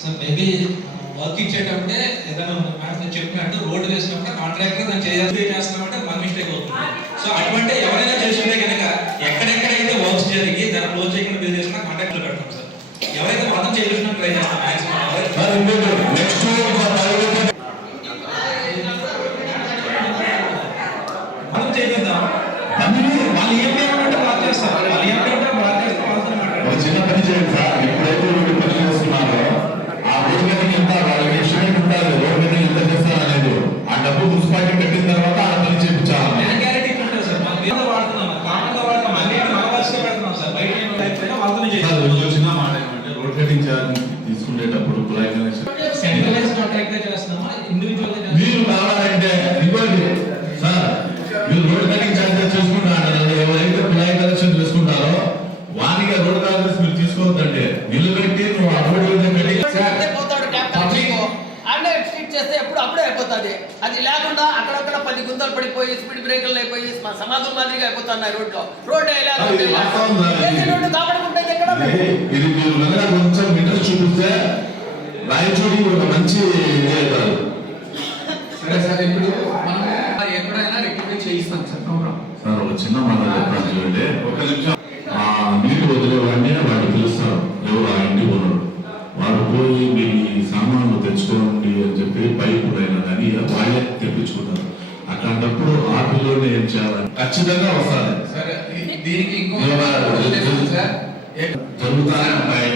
So maybe work ఇచ్చేటప్పుడే ఏదైనా madam చెప్పినట్టు road వేసినప్పుడు కాంట్రాక్టర్ దాన్ని చేస్తున్నామంటే మన మిస్టేక్ అవుతుంది. సో అటువంటి ఎవరైనా చేస్తుంటే కనుక ఎక్కడెక్కడైతే వర్క్స్ జరిగి దాన్ని క్లోజ్ చేయకుండా బిల్ చేసుకున్నా కాంట్రాక్టర్ పెడతాం సార్. ఎవరైతే మాత్రం చేసిన ట్రై చేస్తాం మనం చేద్దాం. వాళ్ళు ఏం లేమంటే వర్క్ చేస్తారు, వాళ్ళు ఏం లేమంటే వర్క్ చేస్తారు. చిన్న పని చేయండి సార్. ఎప్పుడైతే వీళ్ళు పని చేస్తున్నారో ఆ రోడ్డు మీద ఎంత వాళ్ళకి ఎస్టిమేట్ ఉంటుంది, రోడ్డు మీద ఎంత చేస్తారు అనేది ఆ డబ్బు మున్సిపాలిటీ కట్టిన తర్వాత ఆ పని చేయించాలి. గ్యారెంటీ ఉంటుంది సార్. మనం మీద వాడుతున్నాం, కామన్గా వాడతాం, అన్ని మన వర్క్స్లో పెడుతున్నాం సార్. బయట వాళ్ళతో చిన్న మాట ఏమంటే రోడ్ కటింగ్ ఛార్జ్ తీసుకునేటప్పుడు కులాయి కనెక్షన్ సెంట్రలైజ్ కాంట్రాక్ట్ చేస్తున్నామా, ఇండివిజువల్ మీరు కావాలంటే ఇవ్వండి సార్. మీరు రోడ్ కటింగ్ ఛార్జెస్ చేసుకుంటారు, ఎవరైతే కులాయి కనెక్షన్ చేసుకుంటారో వానికి రోడ్ కాంగ్రెస్ మీరు తీసుకోవద్దంటే ఇల్లు కట్టి నువ్వు ఆ రోడ్డు చేస్తే ఎప్పుడు అప్పుడే అయిపోతుంది. అది లేకుండా అక్కడక్కడ 10 గుంతలు పడిపోయి స్పీడ్ బ్రేకర్లు అయిపోయి సమాధుల మాదిరిగా అయిపోతున్నాయి. రోడ్డు రోడ్డు కాపాడుకుంటే ఎక్కడ ఇది మీరు కొంచెం ఇంట్రెస్ట్ చూపిస్తే రాయచోటి ఒక మంచి సరే సార్. ఇప్పుడు మనం ఎక్కడైనా రెక్టిఫై చేయిస్తాం సార్. సార్ ఒక చిన్న మాట చెప్పండి చూడండి. ఒక నిమిషం నీరు వదిలేవాడిని వాడు పిలుస్తారు, ఎవరు ఆ ఇంటి కొనరు, వాడు పోయి మీ సామాన్లు తెచ్చుకోండి అని చెప్పి పైపు అయినా కానీ వాళ్ళే తెప్పించుకుంటారు. అట్లాంటప్పుడు ఆ పిల్లోనే ఏం చేయాలి, ఖచ్చితంగా వస్తారు. జరుగుతానే ఉంటాయి.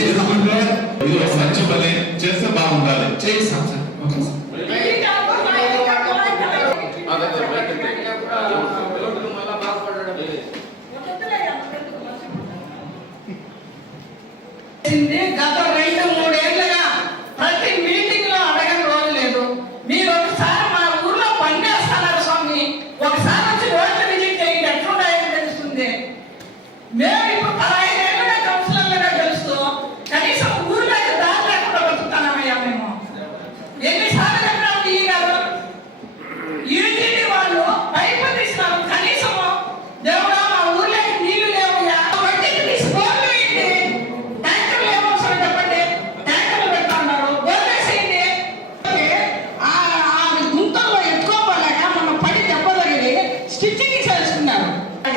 చేసుకుంటే ఇది ఒక మంచి పని చేస్తే బాగుండాలి. చేయిస్తాం సార్. Okay sir. గత 2-3 ఏళ్ళుగా ప్రతి మీటింగ్ లో అడగని రోజు లేదు. మీరు ఒకసారి మా ఊర్లో పనిచేస్తున్నారు స్వామి, ఒకసారి వచ్చి రోడ్లు విజిట్ చేయండి, ఎట్లున్నాయని తెలుస్తుంది. మేము ఇప్పుడు 15 ఏళ్ళుగా కౌన్సిలర్లుగా తెలుస్తూ కనీసం ఊర్లోకి దారి లేకుండా బతుకుతున్నామయ్యా. మేము ఎన్నిసార్లు చెప్పినాము ఈ గారు యూజీటీ వాళ్ళు పైపు తీసినాము, కనీసం దేవుడా మా ఊర్లోకి నీళ్లు లేవుయా,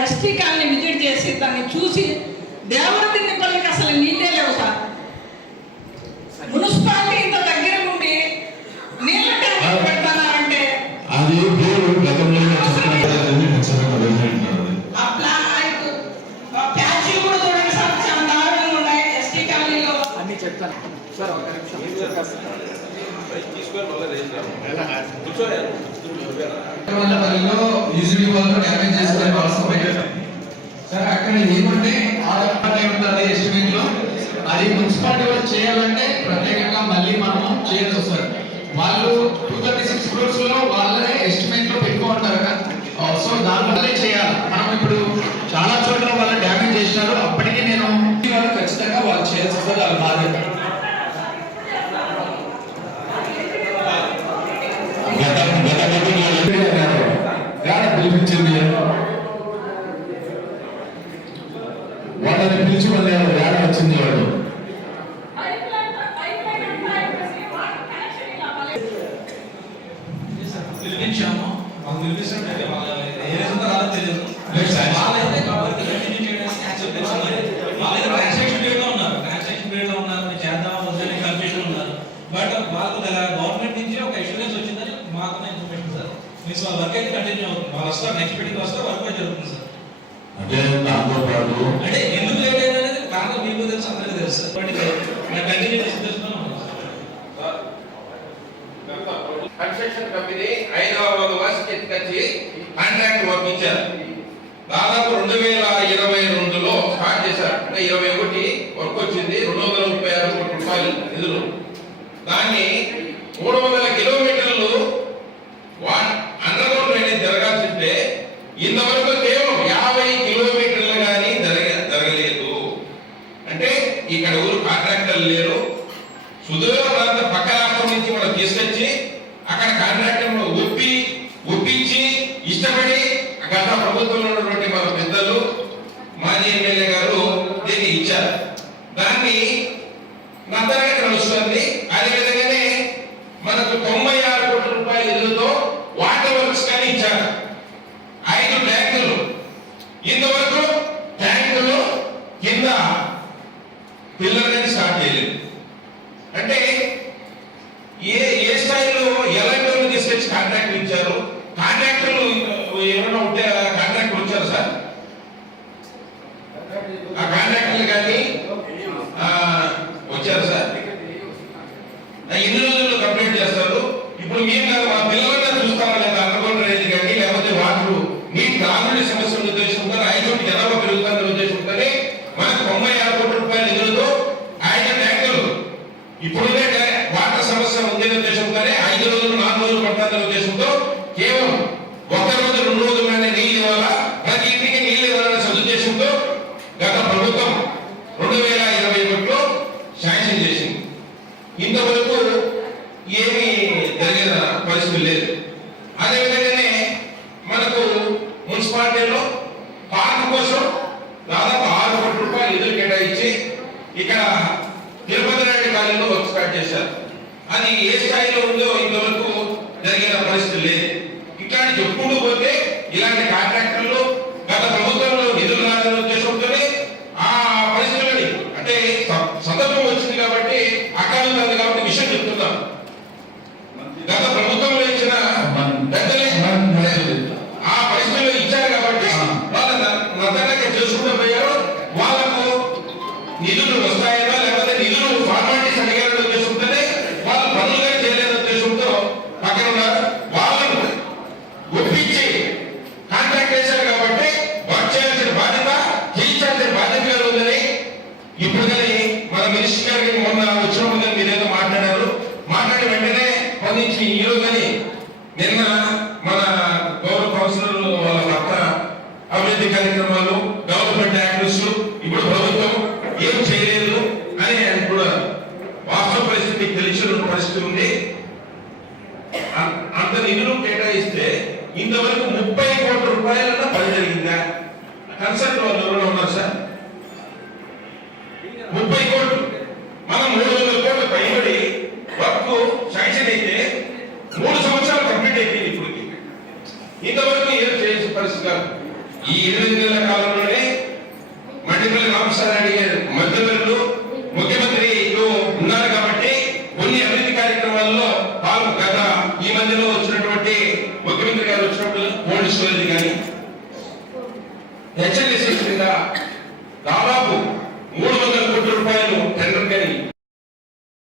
ఎస్టీ కాలనీ విజిట్ చేసి దాన్ని చూసి దేవరది నింపలకి అసలు నీళ్ళే లేవు సార్. మున్సిపాలిటీ ఇంత దగ్గర ఉండి నీళ్ళ ట్యాంక్ పెడతానంటే అది ప్యాచీలు కూడా చూడండి సార్, చాలా దారుణంగా ఉన్నాయి ఎస్టీ కాలనీలో. అన్ని చెప్తాను సార్. ఒక నిమిషం. యూజువల్ వాళ్ళు డ్యామేజ్ చేసుకునే అవసరం సార్. అక్కడ ఏమంటే ఉంటుంది ఎస్టిమేట్ లో, అది మున్సిపాలిటీ వాళ్ళు చేయాలంటే ప్రత్యేకంగా మళ్ళీ మనము చేయొచ్చు సార్. వాళ్ళు 236 crores లో వాళ్ళనే ఎస్టిమేట్ లో పెట్టుకుంటారు కదా. సో దానివల్లే చేయాలి. మనం ఇప్పుడు చాలా చోట్ల వాళ్ళు డ్యామేజ్ చేసినారు. అప్పటికి నేను వాళ్ళు ఖచ్చితంగా వాళ్ళు చేయాల్సి వస్తుంది, వాళ్ళ బాధ్యత. పిలిపించింది వాళ్ళని పిలిచి మళ్ళీ వేడ వచ్చింది వాడు. పిలిపించాము, వాళ్ళు పిలిపిస్తుంటే ఏ రీజన్ రాదో తెలియదు. వాళ్ళైతే కంటిన్యూ చేయడానికి యాక్సెప్ట్ చేస్తున్నారు. వాళ్ళైతే ట్రాన్సాక్షన్ పీరియడ్లో ఉన్నారు, మీరు చేద్దామా వద్దని కన్ఫ్యూజన్ ఉన్నారు. బట్ వాళ్ళకు గవర్నమెంట్ నుంచి ఒక ఇన్సూరెన్స్ వచ్చిందని మాకు ఇన్ఫర్మేషన్ సార్. మీ వర్క్ అయితే కంటిన్యూ అవుతుంది, వాళ్ళు వస్తారు, నెక్స్ట్ మీటింగ్ వస్తారు, వర్క్ అయితే జరుగుతుంది సార్. అంటే దాంతో పాటు అంటే ఎందుకు లేట్ అయింది అనేది కారణం మీకు తెలుసు, అందరికీ తెలుసు. కంటిన్యూ చేస్తున్నాం. కన్స్ట్రక్షన్ కంపెనీ హైదరాబాద్ వాసికి ఎత్తుకొచ్చి కాంట్రాక్ట్ వర్క్ ఇచ్చారు. దాదాపు 2022లో స్టార్ట్ చేశారు. అంటే 21 వర్క్ వచ్చింది. 236 కోట్ల రూపాయలు నిధులు. దాన్ని 300 కిలోమీటర్లు అండర్ గ్రౌండ్ డ్రైనేజ్ జరగాల్సింటే ఇంతవరకు కేవలం 50 కిలోమీటర్లు కానీ జరగలేదు. అంటే ఇక్కడ ఊరు కాంట్రాక్టర్లు లేరు. సుదూర ప్రాంత పక్క రాష్ట్రం నుంచి మనం తీసుకొచ్చి అక్కడ కాంట్రాక్టర్లు ఒప్పించి ఇష్టపడి గత ప్రభుత్వంలో ఉన్నటువంటి మన పెద్దలు మాజీ ఎమ్మెల్యే గారు దీన్ని ఇచ్చారు. దాన్ని నత్తనగా నడుస్తుంది. అదేవిధంగానే మనకు 96 కోట్ల రూపాయల నిధులతో వాటర్ వర్క్స్ కానీ ఇచ్చారు. 5 ట్యాంకులు, ఇంతవరకు ట్యాంకులు కింద పిల్లర్ కానీ స్టార్ట్ చేయలేదు. అంటే ఏ స్థాయిలో ఎలాంటి వాళ్ళు తీసుకొచ్చి కాంట్రాక్ట్లు ఇచ్చారు? కాంట్రాక్టర్లు ఏమైనా ఉంటే కాంట్రాక్టర్ వచ్చారు సార్? ఆ కాంట్రాక్టర్లు కానీ వచ్చారు సార్? ఎన్ని రోజుల్లో కంప్లీట్ చేస్తారు? ఇప్పుడు మేము కాదు, మా పిల్లలంతా చూస్తారా లేదా అండర్గ్రౌండ్ డ్రైనేజ్ కానీ లేకపోతే వాటర్ నీటి తాగునీటి సమస్య ఉన్న ఉద్దేశంతో 5 కోట్ల జనాభా పెరుగుతుందనే ఉద్దేశంతోనే మనకు 96 కోట్ల రూపాయల నిధులతో 5 ట్యాంకులు ఇప్పుడునే వాటర్ సమస్య ఉందనే ఉద్దేశంతోనే 5 రోజులు 4 రోజులు పడుతుందనే ఉద్దేశంతో కేవలం 1 రోజు 2 రోజుల్లోనే నీళ్ళు ఇవ్వాలా, ప్రతి ఇంటికి నీళ్ళు ఇవ్వాలనే సదుద్దేశంతో గత ప్రభుత్వం 2020 కోట్లు శాంక్షన్ చేసింది. ఇంతవరకు ఏమీ జరిగిన పరిస్థితి లేదు. అదేవిధంగానే మనకు మున్సిపాలిటీలో పార్క్ కోసం దాదాపు 6 కోట్ల రూపాయలు నిధులు కేటాయించి ఇక్కడ తిరుపతి నాయుడు కాలనీలో వర్క్ స్టార్ట్ చేశారు. అది ఏ స్థాయిలో ఉందో ఇంతవరకు జరిగిన పరిస్థితి లేదు. ఇట్లాంటి చెప్పుకుంటూ పోతే ఇలాంటి కాంట్రాక్టర్లు గత ప్రభుత్వంలో నిధులు రాదనే ఉద్దేశంతోనే ఆ పరిస్థితులని అంటే సందర్భం వచ్చింది కాబట్టి అకాలంలో కాబట్టి విషయం చెప్తున్నాం. గత ప్రభుత్వంలో ఇచ్చిన పెద్దలే ఆ పరిస్థితుల్లో ఇచ్చారు కాబట్టి వాళ్ళ నత్తనగా చేసుకుంటూ పోయారు. వాళ్ళకు నిధులు వస్తాయో లేకపోతే నిధులు ఫార్మాలిటీస్ అడిగారనే ఉద్దేశంతోనే వాళ్ళు పనులుగా చేయలేని ఉద్దేశంతో పక్కన ఉన్నారు. వాళ్ళను ఒప్పించి కాంట్రాక్ట్ చేశారు కాబట్టి వర్క్ చేయాల్సిన బాధ్యత చేయించాల్సిన బాధ్యత ఉందని ఇప్పుడు కానీ మన మినిస్టర్ గారికి మొన్న వచ్చినప్పుడు కానీ మీరేదో మాట్లాడారు. మాట్లాడిన వెంటనే స్పందించి ఈ రోజు కానీ నిన్న మన గౌరవ కౌన్సిలర్ వాళ్ళ భర్త అభివృద్ధి కార్యక్రమాలు డెవలప్మెంట్ యాక్టివిటీస్ ఇప్పుడు ప్రభుత్వం ఏం చేయలేదు అని కూడా వాస్తవ పరిస్థితి తెలిసిన పరిస్థితి ఉంది. అంత నిధులు కేటాయిస్తే ఇంతవరకు 30 కోట్ల రూపాయలన్నా పని జరిగిందా? కన్సల్ట్ వాళ్ళు ఎవరైనా ఉన్నారు సార్? 30 కోట్లు మనం 300 కోట్లు పైబడి వర్క్ శాంక్షన్ అయితే 3 సంవత్సరాలు కంప్లీట్ అయిపోయింది. ఇప్పటికి ఇంతవరకు ఏం చేయాల్సిన పరిస్థితి కాదు. ఈ 8